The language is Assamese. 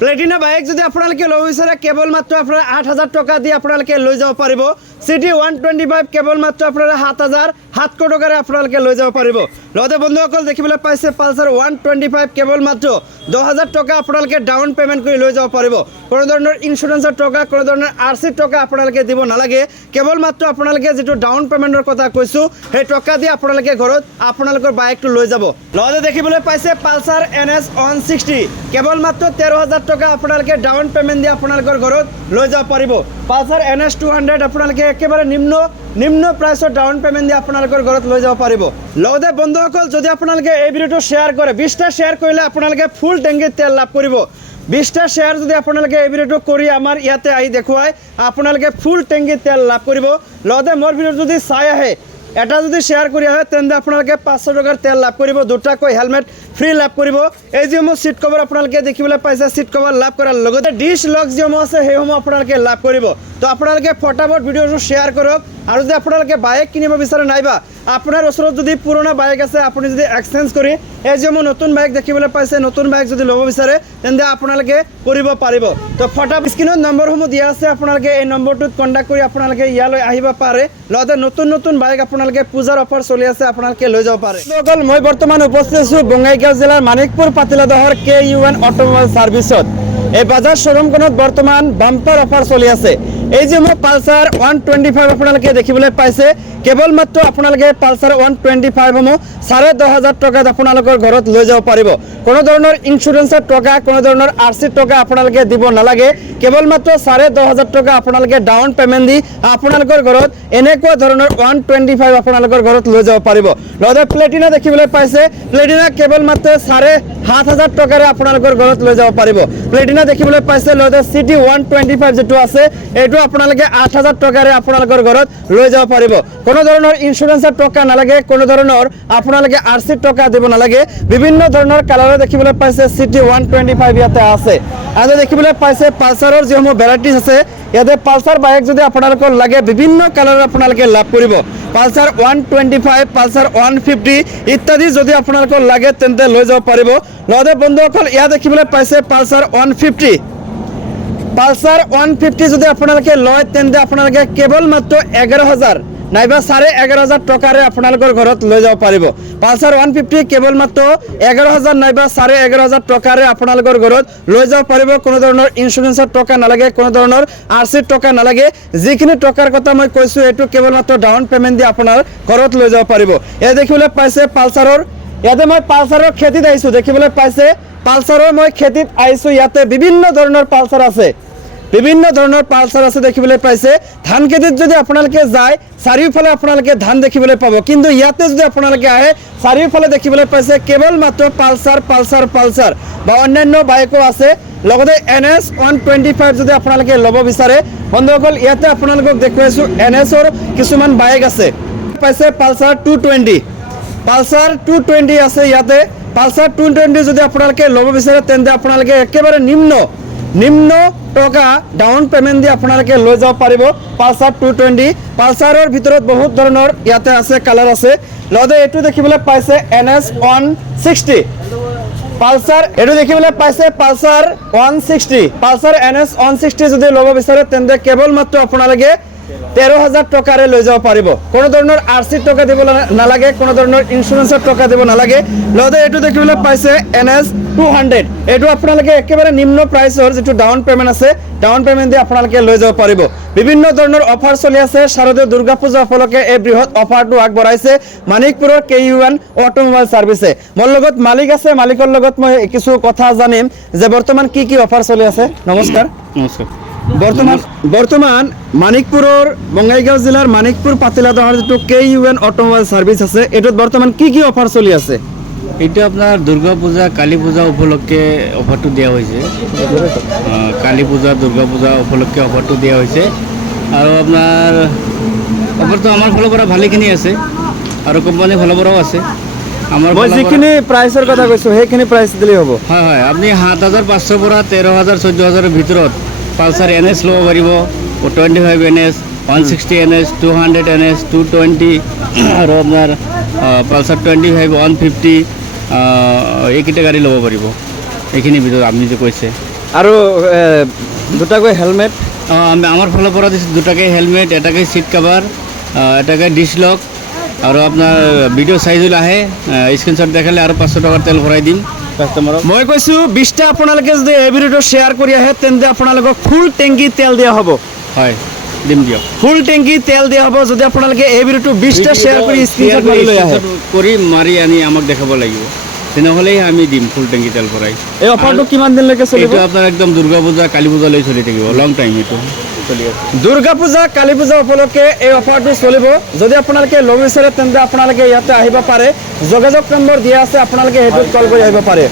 প্লেটিনা বাইক যদি আপোনালোকে লৈ বিচাৰে কেৱল মাত্ৰ আপোনাৰ ৮,০০০ টকা দি আপোনালোকে লৈ যাব পাৰিব। সিটি 125 কেৱল মাত্ৰ আপোনাৰ ৭,৭০০ টকাৰে আপোনালোকে লৈ যাব পাৰিব। লগতে বন্ধুসকল দেখিবলৈ পাইছে পালচাৰ 125 কেৱল মাত্ৰ ১০,০০০ টকা আপোনালোকে ডাউন পে'মেণ্ট কৰি লৈ যাব পাৰিব। কোনো ধৰণৰ ইঞ্চুৰেঞ্চৰ টকা কোনো ধৰণৰ RC টকা আপোনালোকে দিব নালাগে। কেৱল মাত্ৰ আপোনালোকে যিটো ডাউন পে'মেণ্টৰ কথা কৈছোঁ সেই টকা দি আপোনালোকে ঘৰত আপোনালোকৰ বাইকটো লৈ যাব। লগতে দেখিবলৈ পাইছে পালচাৰ NS 160 কেৱল মাত্ৰ ১৩,০০০ টকা আপোনালোকে ডাউন পে'মেণ্ট দি আপোনালোকৰ ঘৰত লৈ যাব পাৰিব। পালচাৰ NS 200 আপোনালোকে একেবাৰে নিম্ন প্ৰাইচৰ ডাউন পে'মেণ্ট দি আপোনালোকৰ ঘৰত লৈ যাব পাৰিব। লগতে বন্ধুসকল যদি আপোনালোকে এই ভিডিঅ'টো শ্বেয়াৰ কৰে 20টা শ্বেয়াৰ কৰিলে আপোনালোকে ফুল টেংকিত তেল লাভ কৰিব। 20টা শ্বেয়াৰ যদি আপোনালোকে এই ভিডিঅ'টো কৰি আমাৰ ইয়াতে আহি দেখুৱায় আপোনালোকে ফুল টেংকিত তেল লাভ কৰিব। লগতে মোৰ ভিডিঅ'টো যদি চাই আহে এটা যদি শ্বেয়াৰ কৰি আহে তেন্তে আপোনালোকে 500 টকাৰ তেল লাভ কৰিব, দুটাকৈ হেলমেট ফ্ৰী লাভ কৰিব। এই যিসমূহ চিট কভাৰ আপোনালোকে দেখিবলৈ পাইছে চিট কভাৰ লাভ কৰাৰ লগতে ডিছ লক যিসমূহ আছে সেইসমূহ আপোনালোকে লাভ কৰিব। তো আপোনালোকে ফটাফট ভিডিঅ'টো শ্বেয়াৰ কৰক। আৰু যদি আপোনালোকে বাইক কিনিব বিচাৰে নাইবা আপোনাৰ ওচৰত যদি পুৰণা বাইক আছে আপুনি যদি এক্সচেঞ্জ কৰি এই যিসমূহ নতুন বাইক দেখিবলৈ পাইছে নতুন বাইক যদি ল'ব বিচাৰে তেন্তে আপোনালোকে কৰিব পাৰিব। তো ফটাফট স্ক্ৰীনত নম্বৰসমূহ দিয়া আছে, আপোনালোকে এই নম্বৰটোত কণ্টেক্ট কৰি আপোনালোকে ইয়ালৈ আহিব পাৰে। লগতে নতুন বাইক আপোনালোকে পূজাৰ অফাৰ চলি আছে আপোনালোকে লৈ যাব পাৰে। অকল মই বৰ্তমান উপস্থিত আছোঁ বঙাইগাঁও জিলাৰ মানিকপুৰ পাতিলাদহৰ KUN অটোমোবাইল ছাৰ্ভিচত। এই বাজাজ শ্বৰুমখনত বৰ্তমান বাম্পাৰ অফাৰ চলি আছে। এই যে মোৰ পালচাৰ 125 আপোনালোকে দেখিবলৈ পাইছে কেৱল মাত্ৰ আপোনালোকে পালচাৰ 125 সমূহ 10,500 টকাত আপোনালোকৰ ঘৰত লৈ যাব পাৰিব। কোনো ধৰণৰ ইঞ্চুৰেঞ্চৰ টকা কোনো ধৰণৰ RC টকা আপোনালোকে দিব নালাগে। কেৱল মাত্ৰ 10,500 টকা আপোনালোকে ডাউন পে'মেণ্ট দি আপোনালোকৰ ঘৰত এনেকুৱা ধৰণৰ 125 আপোনালোকৰ ঘৰত লৈ যাব পাৰিব। লগতে প্লেটিনা দেখিবলৈ পাইছে প্লেটিনা কেৱল মাত্ৰ 7,500 টকাৰে আপোনালোকৰ ঘৰত লৈ যাব পাৰিব। প্লেটিনা দেখিবলৈ পাইছে লগতে সিটি 125 যেটো আছে এইটো আপোনালোকে 8,000 টকাৰে আপোনালোকৰ ঘৰত লৈ যাব পাৰিব। কোনো ধৰণৰ ইঞ্চুৰেঞ্চৰ টকা নালাগে, কোনো ধৰণৰ আপোনালোকে RC টকা দিব নালাগে। বিভিন্ন ধৰণৰ কালাৰৰ দেখিবলৈ পাইছে সিটি 125 ইয়াতে আছে। আৰু দেখিবলৈ পাইছে পালচাৰৰ যিসমূহ ভেৰাইটিজ আছে ইয়াতে পালচাৰ বাইক যদি আপোনালোকৰ লাগে বিভিন্ন কালাৰৰ আপোনালোকে লাভ কৰিব। পালচাৰ 125 পালচাৰ 150 ইত্যাদি যদি আপোনালোকৰ লাগে তেন্তে লৈ যাব পাৰিব। লগতে বন্ধুসকল ইয়াত দেখিবলৈ পাইছে পালচাৰ 150 পালচাৰ 150 যদি আপোনালোকে লয় তেন্তে আপোনালোকে কেৱল মাত্ৰ 11,000 নাইবা 11,500 টকাৰে আপোনালোকৰ ঘৰত লৈ যাব পাৰিব। পালচাৰ 150 কেৱল মাত্ৰ 11,000 নাইবা 11,500 টকাৰে আপোনালোকৰ ঘৰত লৈ যাব পাৰিব। কোনো ধৰণৰ ইঞ্চুৰেঞ্চৰ টকা নালাগে, কোনো ধৰণৰ RC টকা নালাগে। যিখিনি টকাৰ কথা মই কৈছোঁ এইটো কেৱল মাত্ৰ ডাউন পে'মেণ্ট দি আপোনাৰ ঘৰত লৈ যাব পাৰিব। এয়া দেখিবলৈ পাইছে পালচাৰৰ ইয়াতে মই পালচাৰৰ খেতিত আহিছোঁ দেখিবলৈ পাইছে পালচাৰৰ মই খেতিত আহিছোঁ। ইয়াতে বিভিন্ন ধৰণৰ পালচাৰ আছে দেখিবলৈ পাইছে। ধান খেতিত যদি আপোনালোকে যায় চাৰিওফালে আপোনালোকে ধান দেখিবলৈ পাব, কিন্তু ইয়াতে যদি আপোনালোকে আহে চাৰিওফালে দেখিবলৈ পাইছে কেৱল মাত্ৰ পালচাৰ বা অন্যান্য বাইকো আছে। লগতে NS 125 যদি আপোনালোকে ল'ব বিচাৰে বন্ধুসকল ইয়াতে আপোনালোকক দেখুৱাইছোঁ NSৰ কিছুমান বাইক আছে। পাইছে পালচাৰ 220 আছে ইয়াতে। পালচাৰ 220 যদি আপোনালোকে ল'ব বিচাৰে তেন্তে আপোনালোকে একেবাৰে নিম্ন টকা ডাউন পে'মেণ্ট দি আপোনালোকে লৈ যাব পাৰিব। পালচাৰ 220 পালচাৰৰ ভিতৰত বহুত ধৰণৰ ইয়াতে আছে কালাৰ আছে। লগতে এইটো দেখিবলৈ পাইছে NS 160 পালচাৰ এইটো দেখিবলৈ পাইছে পালচাৰ 160 পালচাৰ NS 160 যদি ল'ব বিচাৰে তেন্তে কেৱল মাত্ৰ আপোনালোকে 13,000 টকাৰে লৈ যাব পাৰিব। কোনো ধৰণৰ RC টকা দিব নালাগে, কোনো ধৰণৰ ইঞ্চুৰেঞ্চৰ টকা দিব নালাগে। লগতে এইটো দেখিবলৈ পাইছে NS 200 এইটো আপোনালোকে একেবাৰে নিম্ন প্ৰাইচৰ যিটো ডাউন পে'মেণ্ট আছে ডাউন পে'মেণ্ট দি আপোনালোকে লৈ যাব পাৰিব। বিভিন্ন ধৰণৰ অফাৰ চলি আছে। শাৰদীয় দুৰ্গা পূজা উপলক্ষে এই বৃহৎ অফাৰটো আগবঢ়াইছে মানিকপুৰৰ KUN অটোমোবাইল ছাৰ্ভিচে। মোৰ লগত মালিক আছে, মালিকৰ লগত মই কিছু কথা জানিম যে বৰ্তমান কি অফাৰ চলি আছে। নমস্কাৰ। বৰ্তমান মানিকপুৰৰ বঙাইগাঁও জিলাৰ মানিকপুৰ পাতিলাদহৰ যিটো KUN অটোমোবাইল ছাৰ্ভিচ আছে এইটোত বৰ্তমান কি অফাৰ চলি আছে? এইটো আপোনাৰ দুৰ্গা পূজা কালী পূজা উপলক্ষে অফাৰটো দিয়া হৈছে। কালী পূজা দুৰ্গা পূজা উপলক্ষে অফাৰটো দিয়া হৈছে। আৰু আপোনাৰ অফাৰটো আমাৰ ফালৰ পৰা ভালেখিনি আছে আৰু কোম্পানীৰ ফালৰ পৰাও আছে। মই যিখিনি প্ৰাইচৰ কথা কৈছোঁ সেইখিনি প্ৰাইচ দিলেই হ'ব। হয় আপুনি 7,500 পৰা 13,000 14,000ৰ ভিতৰত পালচাৰ NS ল'ব পাৰিব। 25 NS 160 NS 200 NS 220 আৰু আপোনাৰ পালচাৰ 25 150 এইকেইটা গাড়ী ল'ব পাৰিব। এইখিনিৰ ভিতৰত আপুনি যে কৈছে আৰু দুটাকৈ হেলমেট আমাৰ ফালৰ পৰা দিছোঁ দুটাকে হেলমেট, এটাকে সিট কভাৰ, এটাকে ডিছ লক, আৰু আপোনাৰ ভিডিঅ' চাইজ আহে স্ক্ৰীনশ্বট দেখালে আৰু 500 টকাৰ তেল ভৰাই দিম কাষ্টমাৰক। মই কৈছোঁ 20টা আপোনালোকে যদি এই ভিডিঅ'টো শ্বেয়াৰ কৰি আহে তেন্তে আপোনালোকক ফুল টেংকি তেল দিয়া হ'ব। হয় দিম দিয়ক। ফুল টেংকি তেল দিয়া হ'ব যদি আপোনালোকে এই ভিডিঅ'টো 20টা শ্বেয়াৰ কৰি স্ক্ৰীনশ্বট মাৰি লৈ আহে। কৰি মাৰি আনি আমাক দেখাব লাগিব, তেনেহ'লেই আমি দিম ফুল টেংকি তেল ভৰাই। এই অফাৰটো কিমান দিনলৈকে চলিব? এইটো আপোনাৰ একদম দুৰ্গা পূজা কালী পূজালৈ চলি থাকিব, লং টাইম এইটো চলি আছে। দুৰ্গা পূজা কালী পূজা উপলক্ষে এই অফাৰটো চলিব। যদি আপোনালোকে ল'ব বিচাৰে তেন্তে আপোনালোকে ইয়াতে আহিব পাৰে, যোগাযোগ নম্বৰ দিয়া আছে, আপোনালোকে সেইটোত কল কৰি আহিব পাৰে।